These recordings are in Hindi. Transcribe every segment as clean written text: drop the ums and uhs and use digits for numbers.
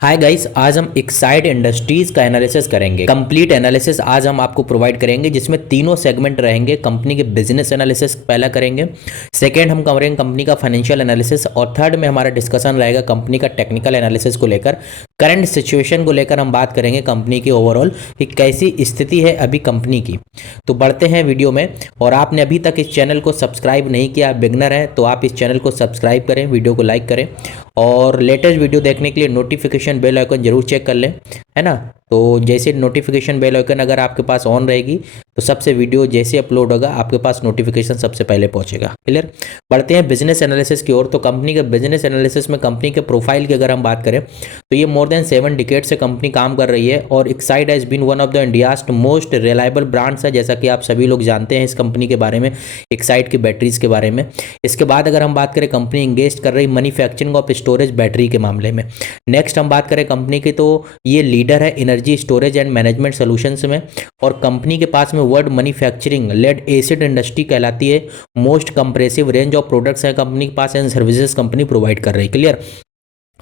हाय गाइस, आज हम एक्साइड इंडस्ट्रीज का एनालिसिस करेंगे। कंप्लीट एनालिसिस आज हम आपको प्रोवाइड करेंगे, जिसमें तीनों सेगमेंट रहेंगे। कंपनी के बिजनेस एनालिसिस पहला करेंगे, सेकंड हम करेंगे कंपनी का फाइनेंशियल एनालिसिस, और थर्ड में हमारा डिस्कशन रहेगा कंपनी का टेक्निकल एनालिसिस को लेकर। करंट सिचुएशन को लेकर हम बात करेंगे कंपनी की ओवरऑल कि कैसी स्थिति है अभी कंपनी की। तो बढ़ते हैं वीडियो में। और आपने अभी तक इस चैनल को सब्सक्राइब नहीं किया, बिगनर है तो आप इस चैनल को सब्सक्राइब करें, वीडियो को लाइक करें, और लेटेस्ट वीडियो देखने के लिए नोटिफिकेशन बेल आइकन जरूर चेक कर लें, है ना। तो जैसे नोटिफिकेशन बेल आइकन अगर आपके पास ऑन रहेगी तो सबसे वीडियो जैसे अपलोड होगा आपके पास नोटिफिकेशन सबसे पहले पहुंचेगा। क्लियर। बढ़ते हैं बिजनेस एनालिसिस की ओर। तो कंपनी के बिजनेस एनालिसिस में कंपनी के प्रोफाइल की अगर हम बात करें तो ये मोर देन 7 डिकेड से कंपनी काम कर रही है, और Exide has been one of the India's most reliable brands है, जैसा कि आप सभी लोग जानते हैं इस कंपनी के बारे में, एक्साइड की बैटरीज के बारे में। इसके बाद अगर हम बात करें, कंपनी इंगेज कर रही मैन्युफैक्चरिंग ऑफ स्टोरेज बैटरी के मामले में। नेक्स्ट हम बात करें कंपनी की, तो ये लीडर है energy storage and management solutions में, और कंपनी के पास में world manufacturing lead acid industry कहलाती है। Most comprehensive range of products है कंपनी के पास, एंड सर्विसेज कंपनी प्रोवाइड कर रही है। क्लियर।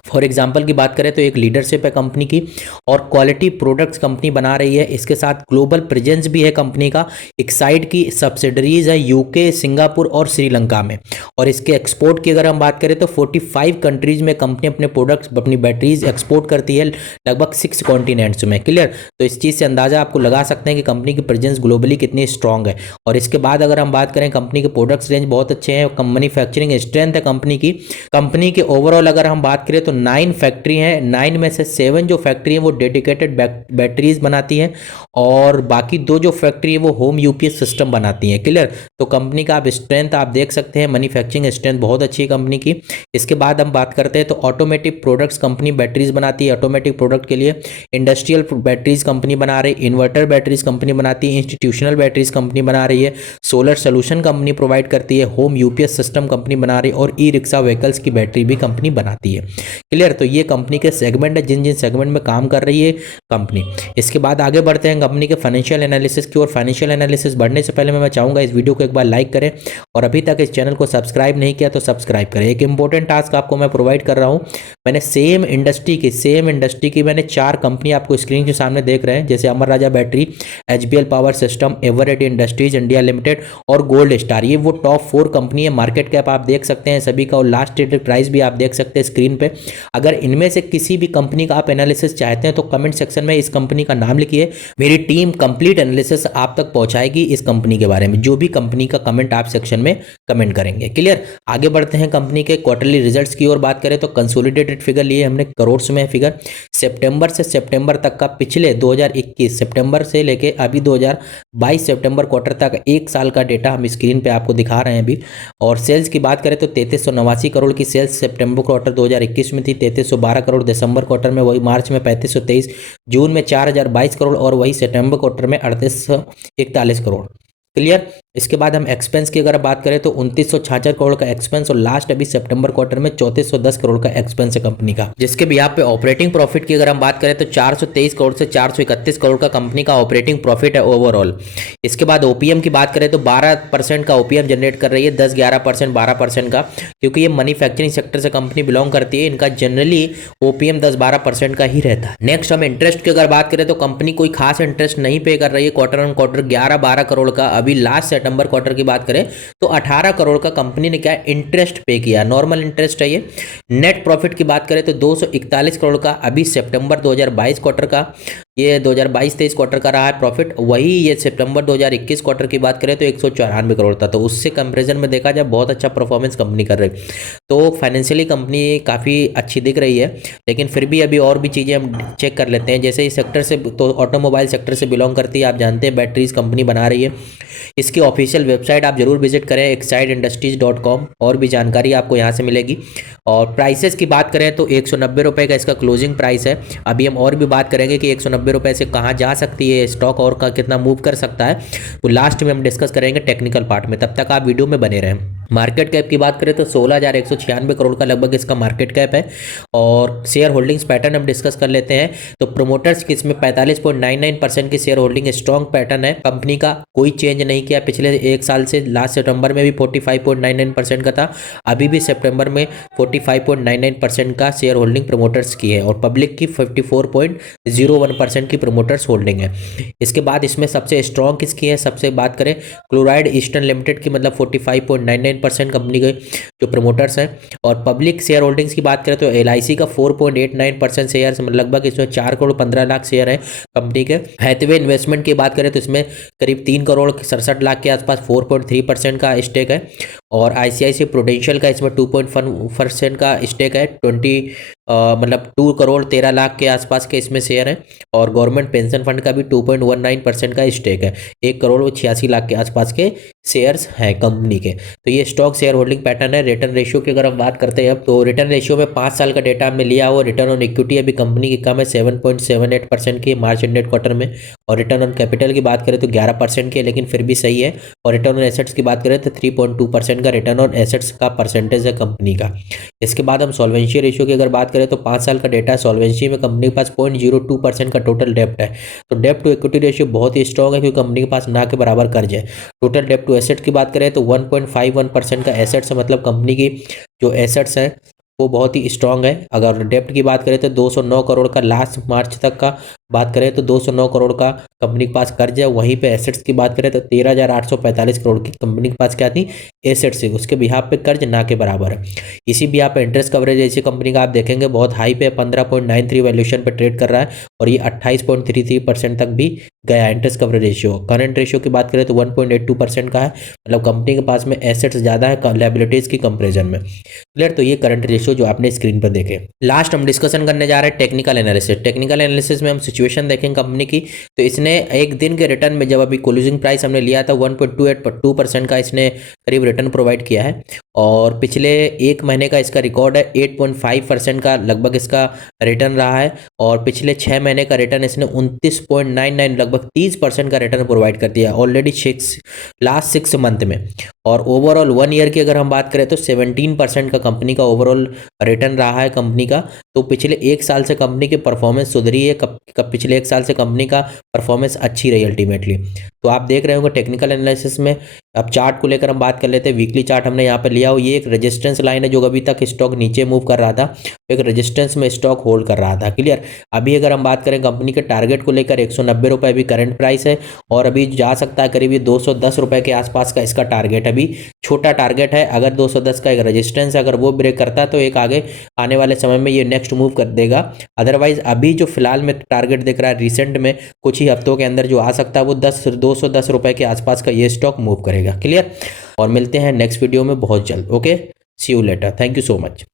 फॉर एग्जाम्पल की बात करें तो एक लीडरशिप है कंपनी की, और क्वालिटी प्रोडक्ट्स कंपनी बना रही है। इसके साथ ग्लोबल प्रेजेंस भी है कंपनी का। एक्साइड की सब्सिडरीज है यूके, सिंगापुर और श्रीलंका में। और इसके एक्सपोर्ट की अगर हम बात करें तो 45 कंट्रीज में कंपनी अपने प्रोडक्ट्स, अपनी बैटरीज एक्सपोर्ट करती है, लगभग 6 कॉन्टिनेंट्स में। क्लियर। तो इस चीज़ से अंदाजा आपको लगा सकते हैं कि कंपनी की प्रेजेंस ग्लोबली कितनी स्ट्रांग है। और इसके बाद अगर हम बात करें, कंपनी के प्रोडक्ट्स रेंज बहुत अच्छे हैं, मैन्युफैक्चरिंग स्ट्रेंथ है कंपनी की। कंपनी के ओवरऑल अगर हम बात करें तो 9 फैक्ट्री हैं, 9 में से 7 जो फैक्ट्री है वो डेडिकेटेड बैटरीज बनाती हैं, और बाकी 2 जो फैक्ट्री है वो होम यूपीएस सिस्टम बनाती हैं। क्लियर। तो कंपनी का आप स्ट्रेंथ आप देख सकते हैं, मैन्युफैक्चरिंग स्ट्रेंथ बहुत अच्छी है कंपनी की। इसके बाद हम बात करते हैं तो ऑटोमेटिक प्रोडक्ट्स कंपनी बैटरीज बनाती है। ऑटोमेटिक प्रोडक्ट के लिए इंडस्ट्रियल बैटरीज कंपनी बना रही है, इन्वर्टर बैटरीज कंपनी बनाती है, इंस्टीट्यूशनल बैटरीज कंपनी बना रही है, सोलर सोल्यूशन कंपनी प्रोवाइड करती है, होम यूपीएस सिस्टम कंपनी बना रही है, और ई रिक्शा व्हीकल्स की बैटरी भी कंपनी बनाती है। क्लियर। तो ये कंपनी के सेगमेंट है, जिन जिन सेगमेंट में काम कर रही है कंपनी। इसके बाद आगे बढ़ते हैं कंपनी के फाइनेंशियल एनालिसिस की ओर। फाइनेंशियल एनालिसिस बढ़ने से पहले मैं चाहूंगा इस वीडियो को एक बार लाइक करें, और अभी तक इस चैनल को सब्सक्राइब नहीं किया तो सब्सक्राइब करें। एक इंपॉर्टेंट टास्क आपको मैं प्रोवाइड कर रहा हूं। मैंने सेम इंडस्ट्री की मैंने 4 कंपनी आपको स्क्रीन के सामने देख रहे हैं, जैसे Amara Raja battery, HBL power system, Eveready Industries India Limited और गोल्ड स्टार। ये वो टॉप 4 कंपनी है। मार्केट कैप आप देख सकते हैं सभी का, और लास्ट ट्रेडेड प्राइस भी आप देख सकते हैं स्क्रीन पे। अगर इनमें से किसी भी कंपनी का आप एनालिसिस चाहते हैं तो कमेंट सेक्शन में इस कंपनी का नाम लिखिए, मेरी टीम कंप्लीट एनालिसिस आप तक पहुंचाएगी इस कंपनी के बारे में, जो भी कंपनी का कमेंट आप सेक्शन में कमेंट करेंगे। क्लियर। आगे बढ़ते हैं कंपनी के क्वार्टरली रिजल्ट्स की ओर बात करें तो कंसोलिडेटेड फिगर लिए हमने, करोड़ में फिगर। सितंबर से सितंबर तक का, पिछले 2021 सितंबर से लेके अभी 2022 सितंबर क्वार्टर तक 1 साल का डेटा हम स्क्रीन पे आपको दिखा रहे हैं अभी। और सेल्स की बात करें तो 3389 करोड़ की सेल्स सितंबर क्वार्टर 2021 में थी, 3312 करोड़ दिसंबर क्वार्टर में, वही मार्च में 3523, जून में 4022 करोड़, और वही सितंबर क्वार्टर में 3841 करोड़। क्लियर। इसके बाद हम एक्सपेंस की अगर बात करें तो 2966 करोड़ का एक्सपेंस, और लास्ट अभी सितंबर क्वार्टर में 3410 करोड़ का एक्सपेंस है कंपनी का। जिसके भी यहाँ पे ऑपरेटिंग प्रॉफिट की अगर हम बात करें तो 423 करोड़ से 431 करोड़ का कंपनी का ऑपरेटिंग प्रॉफिट है ओवरऑल। इसके बाद ओपीएम की बात करें तो 12% का ओपीएम जनरेट कर रही है, 10-11% 12% का, क्योंकि ये मैन्युफैक्चरिंग सेक्टर से कंपनी बिलोंग करती है, इनका जनरली ओपीएम 10-12% का ही रहता है। नेक्स्ट हम इंटरेस्ट की अगर बात करें तो कंपनी कोई खास इंटरेस्ट नहीं पे कर रही है, क्वार्टर ऑन क्वार्टर 11-12 करोड़ का। अभी लास्ट सितंबर क्वार्टर की बात करें तो 18 करोड़ का कंपनी ने क्या इंटरेस्ट पे किया, नॉर्मल इंटरेस्ट है ये। नेट प्रॉफिट की बात करें तो 241 करोड़ का अभी सितंबर 2022 क्वार्टर का, ये 2022-23 क्वार्टर का रहा है प्रॉफिट। वही ये सितंबर 2021 क्वार्टर की बात करें तो 194 करोड़ था, तो उससे कंपैरिजन में देखा जाए बहुत अच्छा परफॉर्मेंस कंपनी कर रही। तो फाइनेंशियली कंपनी काफ़ी अच्छी दिख रही है, लेकिन फिर भी अभी और भी चीज़ें हम चेक कर लेते हैं। जैसे इस सेक्टर से, तो ऑटोमोबाइल सेक्टर से बिलोंग करती है, आप जानते हैं बैटरीज कंपनी बना रही है। इसकी ऑफिशियल वेबसाइट आप जरूर विजिट करें, excideindustries.com, और भी जानकारी आपको यहाँ से मिलेगी। और प्राइसेस की बात करें तो 190 रुपये का इसका क्लोजिंग प्राइस है। अभी हम और भी बात करेंगे कि 190 रुपये से कहाँ जा सकती है स्टॉक, और का कितना मूव कर सकता है, वो लास्ट में हम डिस्कस करेंगे टेक्निकल पार्ट में। तब तक आप वीडियो में बने रहें। मार्केट कैप की बात करें तो 16,196 करोड़ का लगभग इसका मार्केट कैप है। और शेयर होल्डिंग्स पैटर्न हम डिस्कस कर लेते हैं। तो प्रोमोटर्स की इसमें 45.99% की शेयर होल्डिंग स्ट्रॉन्ग पैटर्न है। कंपनी का कोई चेंज नहीं किया पिछले एक साल से। लास्ट सितंबर में भी 45.99% का था, अभी भी सितंबर में 45.99% का शेयर होल्डिंग प्रोमोटर्स की है। और पब्लिक की 54.01% की प्रोमोटर्स होल्डिंग है। इसके बाद इसमें सबसे स्ट्रॉन्ग किसकी है, सबसे बात करें क्लोराइड ईस्टर्न लिमिटेड की, मतलब 45.99% कंपनी के जो प्रमोटर्स हैं। और पब्लिक शेयर होल्डिंग्स की बात करें तो LIC का 4.89% शेयर, लगभग इसमें 4,15,00,000 शेयर है कंपनी के। हैथवे इन्वेस्टमेंट की बात करें तो इसमें करीब 3,67,00,000 के आसपास 4.3% का स्टेक है। और ICICI प्रूडेंशियल का इसमें 2.1% का स्टेक है। 2,13,00,000 के आसपास के इसमें शेयर हैं। और गवर्नमेंट पेंशन फंड का भी 2.19% का स्टेक है। 1,86,00,000 के आसपास के शेयर्स हैं कंपनी के। तो ये स्टॉक शेयर होल्डिंग पैटर्न है। रिटर्न रेशियो की अगर हम बात करते हैं अब, तो रिटर्न रेशियो में 5 साल का डेटा हमने लिया हुआ। रिटर्न ऑन इक्विटी अभी कंपनी की कम है, 7.78% की मार्च एंडेड क्वार्टर में। और रिटर्न ऑन कैपिटल की बात करें तो 11% की है, लेकिन फिर भी सही है। और रिटर्न ऑन एसेट्स की बात करें तो 3.2% का रिटर्न ऑन एसेट्स का परसेंटेज है कंपनी का। इसके बाद हम सॉल्वेंसी रेशियो की अगर बात करें तो 5 साल का डेटा है। सॉल्वेंसी में कंपनी के पास 0.02% का टोटल डेप्ट है। तो डेप्ट टू इक्विटी रेशियो बहुत ही स्ट्रॉग है, क्योंकि कंपनी के पास ना के बराबर कर्ज है। टोटल डेप्ट टू एसेट की बात करें तो 1.51% का एसेट्स है, मतलब कंपनी की जो एसेट्स हैं वो बहुत ही स्ट्रांग है। अगर डेप्ट की बात करें तो 209 करोड़ का लास्ट मार्च तक का बात करें तो 209 करोड़ का कंपनी के पास कर्ज है। वहीं पे एसेट्स की बात करें तो 13,845 करोड़ की कंपनी के पास क्या थी, एसेट्स है। उसके बिहाफ पे कर्ज ना के बराबर है। इसी बिहाफ पे इंटरेस्ट कवरेज ऐसी कंपनी का आप देखेंगे बहुत हाई पे 15.93 वैल्यूएशन पे ट्रेड कर रहा है। और ये 28.33% तक भी गया interest coverage ratio. Current ratio की बात करें तो 1.82% का है, मतलब कंपनी के पास में एसेट्स ज़्यादा है लायबिलिटीज की कंपेरिजन में। क्लियर। तो ये करंट रेशियो जो आपने स्क्रीन पर देखे। लास्ट हम डिस्कशन करने जा रहे हैं टेक्निकल एनालिसिस। टेक्निकल एनालिसिस में हम सिचुएशन देखेंगे कंपनी की। तो इसने एक दिन के रिटर्न में, जब अभी क्लोजिंग प्राइस हमने लिया था 1.28% का इसने करीब रिटर्न प्रोवाइड किया है। और पिछले एक महीने का इसका रिकॉर्ड है 8.5% का लगभग इसका रिटर्न रहा है। और पिछले 6 महीने का रिटर्न इसने 29.99 लगभग 30% का रिटर्न प्रोवाइड कर दिया ऑलरेडी लास्ट 6 मंथ में। और ओवरऑल 1 ईयर की अगर हम बात करें तो 17% का कंपनी का ओवरऑल रिटर्न रहा है कंपनी का। तो पिछले एक साल से कंपनी की परफॉर्मेंस सुधरी है। पिछले एक साल से कंपनी का परफॉर्मेंस अच्छी रही अल्टीमेटली। तो आप देख रहे होंगे टेक्निकल एनालिसिस में। अब चार्ट को लेकर हम बात कर लेते हैं। वीकली चार्ट हमने यहाँ पर लिया हो। ये एक रेजिस्टेंस लाइन है, जो अभी तक स्टॉक नीचे मूव कर रहा था, एक रेजिस्टेंस में स्टॉक होल्ड कर रहा था। क्लियर। अभी अगर हम बात करें कंपनी के टारगेट को लेकर 190 रुपये अभी करंट प्राइस है। और अभी जा सकता है करीब 210 रुपये के आसपास का इसका टारगेट है। अभी छोटा टारगेट है। अगर 210 का एक रेजिस्टेंस अगर वो ब्रेक करता है तो एक आगे आने वाले समय में ये नेक्स्ट मूव कर देगा। अदरवाइज अभी जो फिलहाल में टारगेट दिख रहा है रिसेंट में कुछ ही हफ्तों के अंदर जो आ सकता है वो 210 रुपये के आसपास का ये स्टॉक मूव करेगा। क्लियर। और मिलते हैं नेक्स्ट वीडियो में बहुत जल्द। Okay, see you later. Thank you so much.